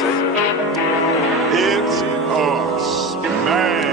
It's a smash.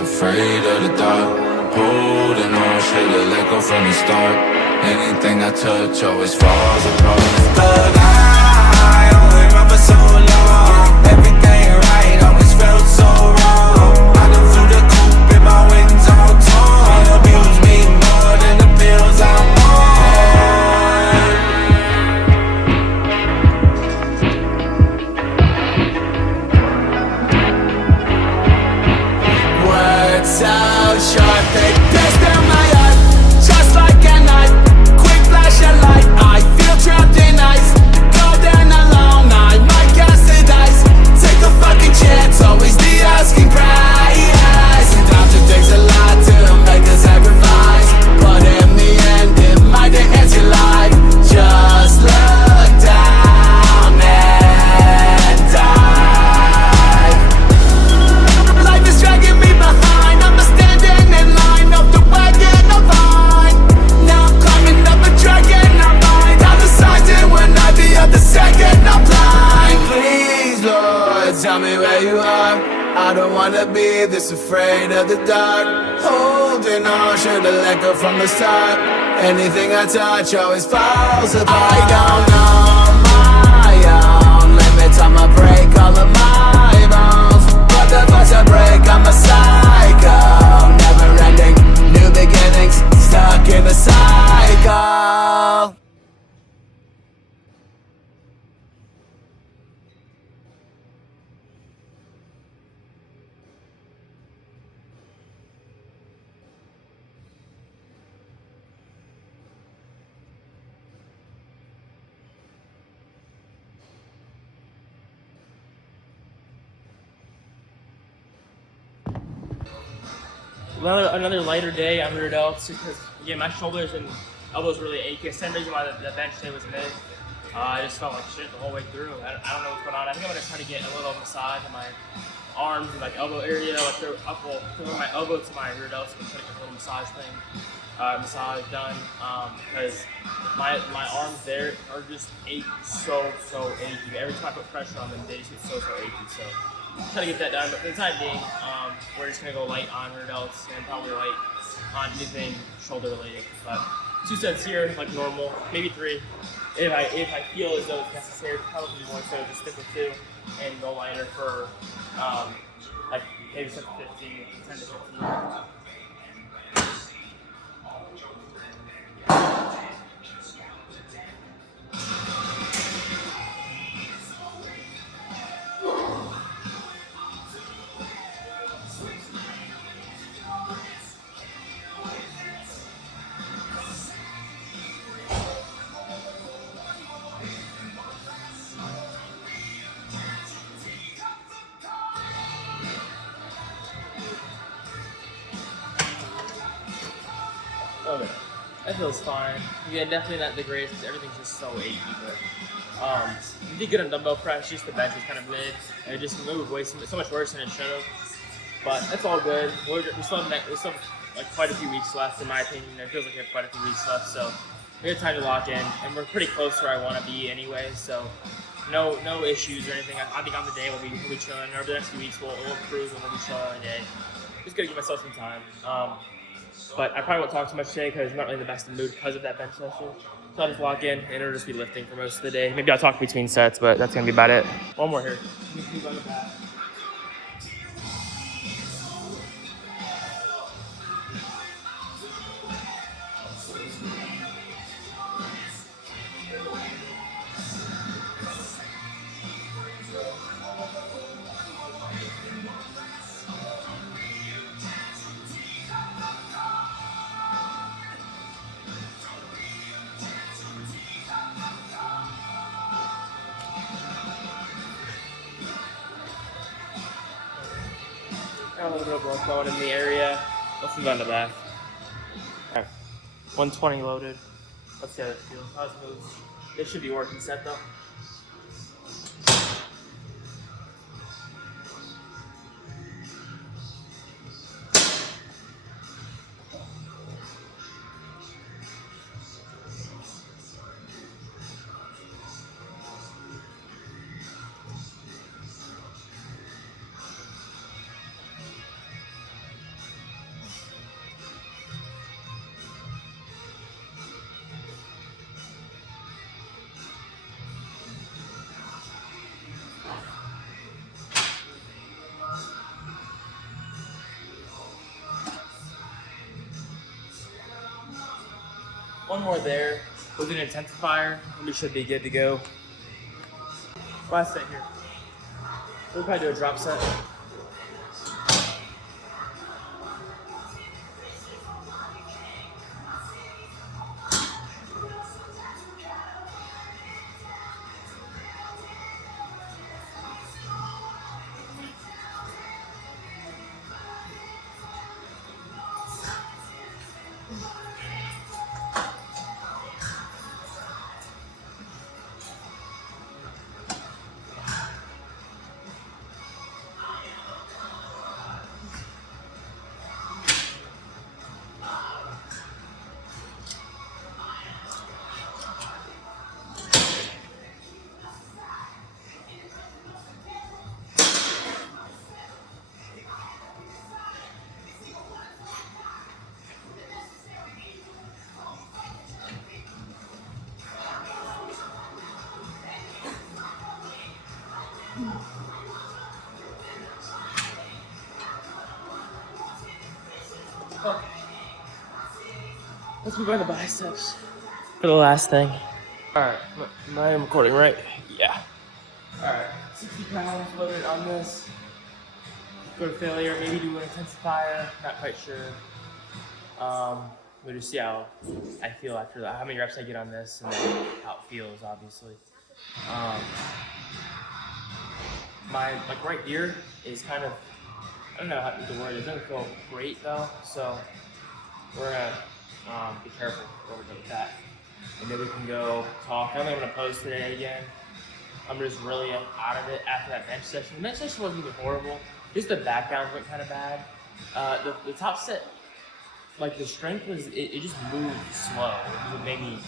Afraid of the dark, holding on, should've let go from the start. Anything I touch always falls apart. But I only run for so long. Everything right always felt so wrong. I done flew the coop and my wings all torn. Abuse me more than the pills I'm so sharp, they pierce down my heart, just like a knife. Quick flash of light, I feel trapped in ice. Cold and alone, I might cast the dice. Take a fucking chance, always the asking price. Sometimes it takes a lot to make a sacrifice, but in the end it might enhance your life. Just look down and dive. Life is dragging me behind. Tell me where you are. I don't wanna be this afraid of the dark. Holding on, should've let go from the start. Anything I touch always falls apart. I don't know my own limits. I'ma break all of my bones. But the first I break, I'm a psycho. Never ending, new beginnings, stuck in the cycle. Another lighter day on rear delts because again my shoulders and elbows really achy. The same reason why the bench day was mid. I just felt like shit the whole way through. I don't know what's going on. I think I'm gonna try to get a little massage in my arms and like elbow area, like through my elbow to my rear delts. I'm trying to get a little massage done because my arms there are just achy, so achy. Every time I put pressure on them, they just get so achy. So try to get that done, but for the time being, we're just gonna go light on rear delts and probably light on anything shoulder related. But 2 sets here, like normal, maybe 3. If I feel as though it's necessary, probably more so just stick with 2 and go lighter for like maybe set 15, 10 to 15. Okay, that feels fine. Yeah, definitely not the greatest because everything's just so achy, but we did good on dumbbell press, just the bench was kind of mid, and it just moved way so much worse than it should have. But that's all good. We still have like quite a few weeks left, in my opinion. It feels like we have quite a few weeks left, so we have time to lock in, and we're pretty close to where I want to be anyway, so no issues or anything. I think on the day we'll be chilling. Over the next few weeks we'll improve and we'll be chilling on the day. Just gotta give myself some time. But I probably won't talk too much today because I'm not really in the best mood because of that bench session. So So I'll just walk in and it'll just be lifting for most of the day. Maybe I'll talk between sets, but that's gonna be about it. One more here. Move on the back. Got a little bit of blood flowing in the area. Let's move on to back. Alright, 120 loaded. Let's see how this feels. How it moves. This should be working set though. One more there with an intensifier, and we should be good to go. Last set here. We'll probably do a drop set. Okay. Let's move on to biceps for the last thing. Alright, am I recording right? Yeah. Alright, 60 pounds loaded on this. Go to failure, maybe do an intensifier, not quite sure. We'll just see how I feel after that, how many reps I get on this, and then how it feels, obviously. My, like right here is kind of, I don't know how the word is, it doesn't feel great though, so we're gonna be careful where we go with that. And then we can go talk. I don't think I'm gonna pose today again. I'm just really out of it after that bench session. The bench session wasn't even horrible, just the back downs went kind of bad. The top set, like the strength was, it just moved slow. It made me,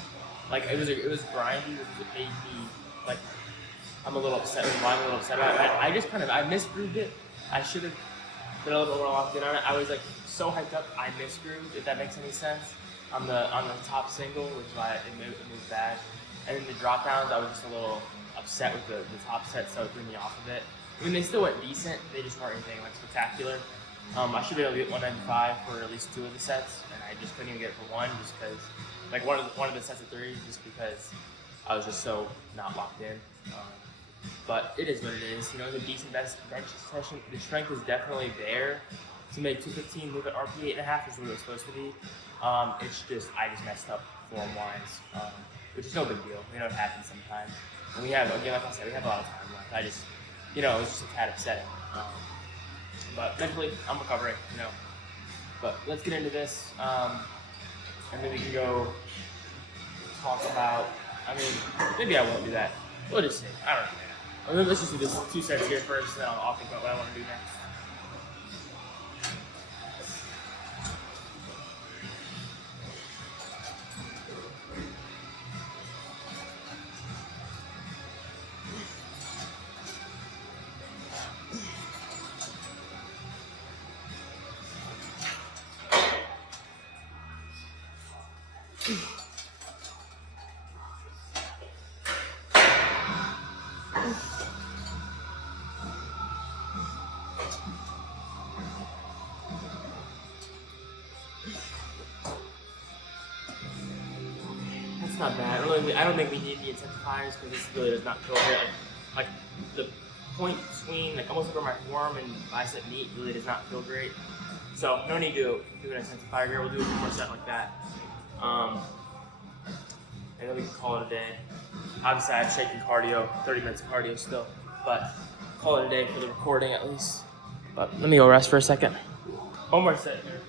like it was grindy, it made me, like, I'm a little upset with mine, I'm a little upset about it. I just kind of, I misgrooved it. I should have been a little bit more locked in on it. I was like so hyped up, I misgrooved, if that makes any sense, on the top single, which is why it moved bad. And then the drop downs, I was just a little upset with the top set, so it threw me off of it. I mean, they still went decent, they just weren't anything like spectacular. I should be able to get 195 for at least 2 of the sets, and I just couldn't even get it for 1 just because, like one of the sets of 3, just because I was just so not locked in. But it is what it is. You know, it's a decent bench session. The strength is definitely there to make 215, move at RP 8.5 is what it was supposed to be. It's just, I just messed up form-wise, which is no big deal. You know, it happens sometimes. And we have, again, like I said, we have a lot of time left. I just, you know, it was just a tad upsetting. But mentally, I'm recovering, you know. But let's get into this, and then we can go talk about, I mean, maybe I won't do that. We'll just see. I don't know. Let's just do this 2 sets here first, then I'll think about what I want to do next. not bad. I don't think we need the intensifiers because this really does not feel great. Like the point between like almost over my forearm and bicep meat really does not feel great. So no need to do an intensifier here. We'll do one more set like that. And then we can call it a day. Obviously I have shaking cardio, 30 minutes of cardio still, but call it a day for the recording at least. But let me go rest for a second. One more set here.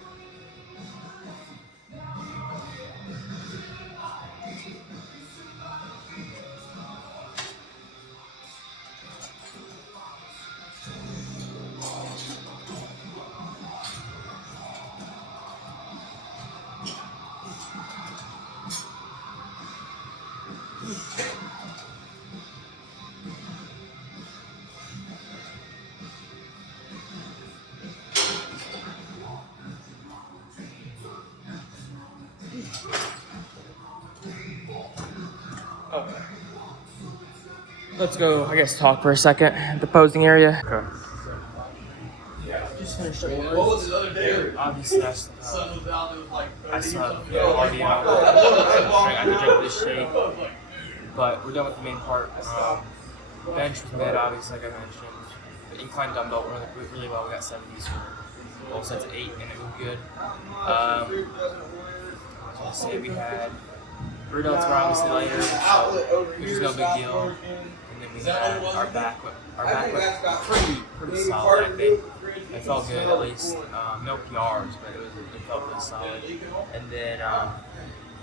Okay. Let's go, I guess, talk for a second at the posing area. Okay. Just finished up. What was the other day? Obviously, I still have cardio. I had to drink this shake. But we're done with the main part. Bench was mid, obviously, like I mentioned. The incline dumbbell went really well. We got 70s for both sets of 8, and it was good. I was going to say we had rear delts were obviously lighter, which is no big deal. And then we had our back went pretty solid, I think. It felt good at least. No PRs, but it felt really solid. And then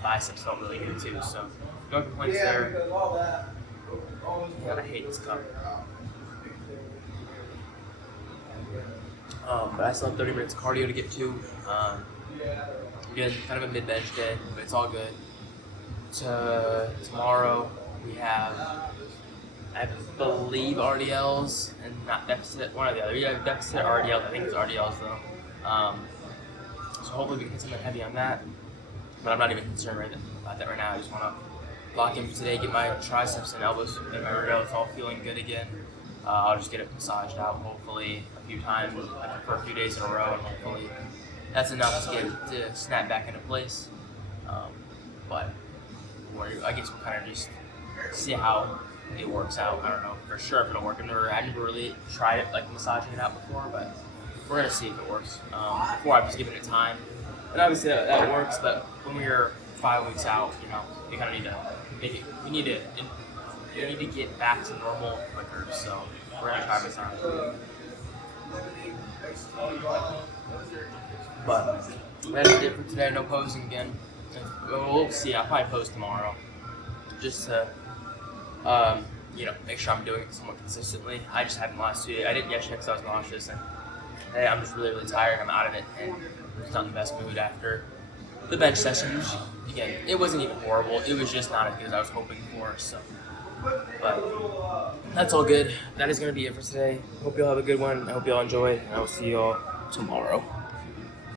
biceps felt really good too, so no complaints there. God, I hate this cup. But I still have 30 minutes of cardio to get to. Again, kind of a mid-bench day, but it's all good. Tomorrow we have, I believe, RDLs and not deficit, one or the other. We have deficit RDLs, I think it's RDLs though. So hopefully we can get something heavy on that. But I'm not even concerned about that right now. I just want to lock in for today, get my triceps and elbows and my rear delts all feeling good again. I'll just get it massaged out hopefully a few times, like for a few days in a row, and hopefully that's enough to snap back into place. But I guess we'll kind of just see how it works out. I don't know for sure if it'll work. I never really tried it, like massaging it out before, but we're gonna see if it works. Before I've just given it time, and obviously that works. But when we're 5 weeks out, you kind of need to make it. We need to get back to normal quicker. So we're gonna try this out. But that is it for today. No posing again. We'll see. I'll probably post tomorrow, just to make sure I'm doing it somewhat consistently. I just haven't last 2 days. I didn't yesterday because I was nauseous, and hey, I'm just really tired. I'm out of it, and it's not in the best mood after the bench session. Which, again, it wasn't even horrible. It was just not as good as I was hoping for. So, but that's all good. That is going to be it for today. Hope you all have a good one. I hope you all enjoy, and I will see you all tomorrow.